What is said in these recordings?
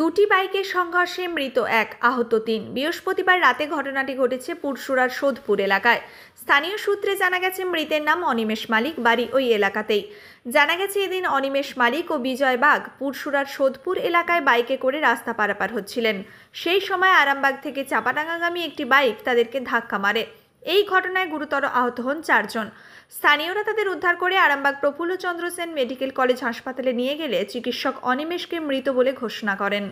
দুটি বাইকের সংঘর্ষে মৃত এক, আহত তিন। বৃহস্পতিবার রাতে ঘটনাটি ঘটেছে পুরসুরার সোদপুর এলাকায়। স্থানীয় সূত্রে জানা গেছে মৃতের নাম অনিমেষ মালিক, বাড়ি ওই এলাকাতেই। জানা গেছে এদিন অনিমেষ মালিক ও বিজয় বাগ পুরসুরার সোদপুর এলাকায় বাইকে করে রাস্তা পারাপার হচ্ছিলেন। সেই সময় আরামবাগ থেকে চাপাডাঙ্গাগামী একটি বাইক তাদেরকে ধাক্কা মারে। এই ঘটনায় গুরুতর আহত হন 4 জন। স্থানীয়রা তাদের উদ্ধার করে আরামবাগ প্রফুল্লচন্দ্র সেন মেডিকেল কলেজ হাসপাতালে নিয়ে গেলে চিকিৎসক অনিমেষকে মৃত বলে ঘোষণা করেন।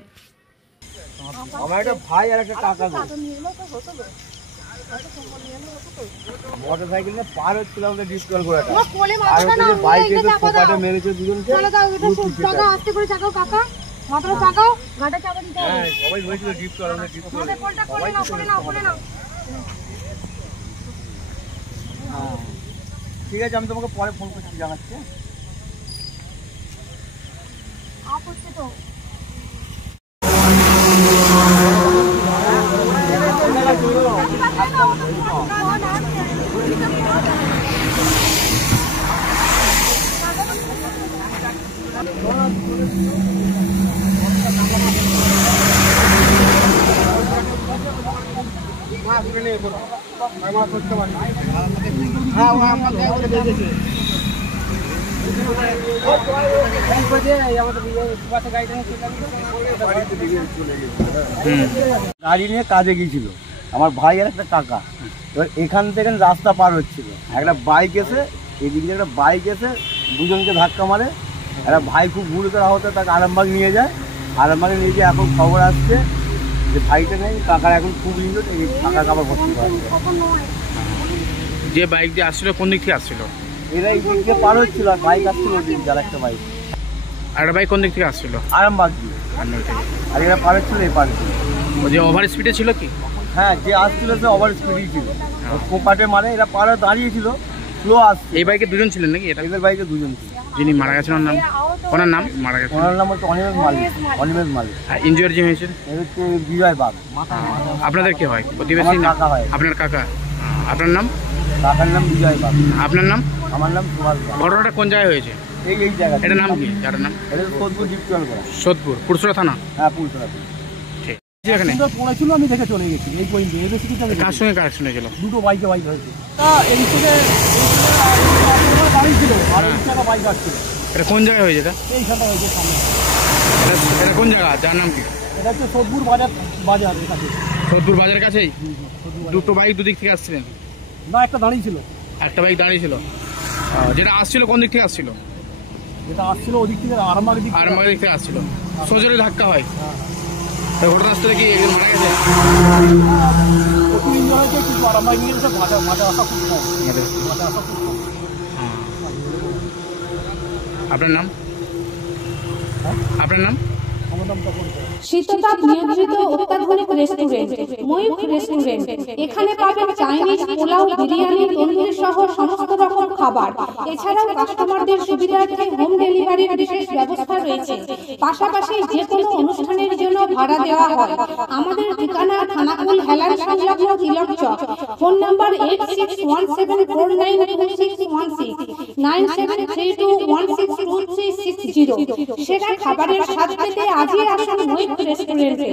আমার একটা ভাই আর একটা কাকা মোটরসাইকেল নিয়ে পার হচ্ছিল, আমাদের ডিসকাল করে বাইক এসে ফোকাটে মেরেছে দুজনকে। সবাই বলেছিল ডিসকাল, আমাদের ডিসকাল। ঠিক আছে, আমি তোমাকে পরে ফোন করছি, জানাচ্ছি। গাড়ি নিয়ে কাজে গিয়েছিল আমার ভাই আর একটা কাকা। এবার এখান থেকে রাস্তা পার হচ্ছিল, একটা বাইক এসে এদিক দিয়ে একটা বাইক এসে দুজনকে ধাক্কা মারে। একটা ভাই খুব গুরুতর আহত, তাকে আরামবাগ নিয়ে যায়। আরামবাগে নিয়ে গিয়ে এখন খবর আসছে যে ভাইটা নেই, কাকার এখন খুব ইঞ্জুর, কাকা আবার ভর্তি করা। যে বাইক দিয়ে আসছিল কোন দিক থেকে আসছিল? এরা এই দিক দিয়ে পার হচ্ছিল, আর বাইক আসছিল ওদিক দিয়ে, একটা বাইক। আর একটা বাইক কোন দিক থেকে আসছিল? আরামবাগ দিয়ে। আর এরা পার হচ্ছিল এই পার ছিল। ও যে ওভার স্পিডে ছিল কি? হ্যাঁ, যে আসছিল সে ওভার স্পিডই ছিল, কোপাটে মারে। এরা পাড়ে দাঁড়িয়েছিল, স্লো আসছে। এই বাইকে দুজন ছিলেন নাকি? এদের বাইকে দুজন ছিল। যিনি মারা গেছেন ওনার নাম? ওনার নাম মারা গেছেন, ওনার নাম হচ্ছে অনিমেষ মালিক। অনিমেষ মালিক। আর ইনজুরি যে হয়েছে এর হচ্ছে বিজয় বাগ। আপনাদের কি হয়? প্রতিবেশী? কাকা হয়। আপনার কাকা? আপনার নাম? কাকার নাম বিজয় বাগ। আপনার নাম? আমার নাম সুভাষ বাগ। ঘটনাটা কোন জায়গায় হয়েছে? এই জায়গা। এটা নাম কি? যার নাম? এটা সোদপুর ডিপটিউল করা। সোদপুর পুরসুরা থানা? হ্যাঁ, পুরসুরা। এখানে পড়েছিল, আমি দেখে চলে গেছি এই পয়েন্টে। এই বেশি কিছু কার সঙ্গে কার শুনেছিল? দুটো বাইকে বাইক হয়েছে। এই থেকে গাড়ি ছিল আর এই থেকে বাইক আসছিল। এটা কোন জায়গায় হয়েছে? এটা এইখানটা হয়েছে সামনে। এটা কোন জায়গা? যার নাম কি? এটা হচ্ছে সোদপুর বাজার। বাজারের কাছে। সোদপুর বাজারের কাছেই দুটো বাইক দুদিক থেকে আসছিলেন? না, একটা দাঁড়িয়ে ছিল। একটা বাইক দাঁড়িয়ে ছিল। যেটা আসছিল কোন দিক থেকে আসছিল? যেটা আসছিল ওদিক থেকে, আরামবাগের দিক থেকে আসছিল। সোজরে ধাক্কা হয়। ঘটনাস্থলে কি মারা গেছে? আপনার নাম? আপনার নাম? শীততাপ নিয়ন্ত্রিত অত্যাধুনিক রেস্টুরেন্ট ময়ূখ রেস্টুরেন্ট। এখানে পাবেন চাইনিজ, পোলাও, বিরিয়ানি, তন্দুরি সহ সমস্ত রকম খাবার। এছাড়াও কাস্টমারদের সুবিধার্থে হোম ডেলিভারির বিশেষ ব্যবস্থা রয়েছে। পাশাপাশি যে কোনো অনুষ্ঠানের জন্য ভাড়া দেওয়া হয়। আমাদের ঠিকানা থানাকুল হেলান সংলগ্ন তিলক চক। Phone number 8617492616 9732162360। সেরা খাবারের স্বাদ পেতে আজই আসুন ময়ূখ রেস্টুরেন্টে।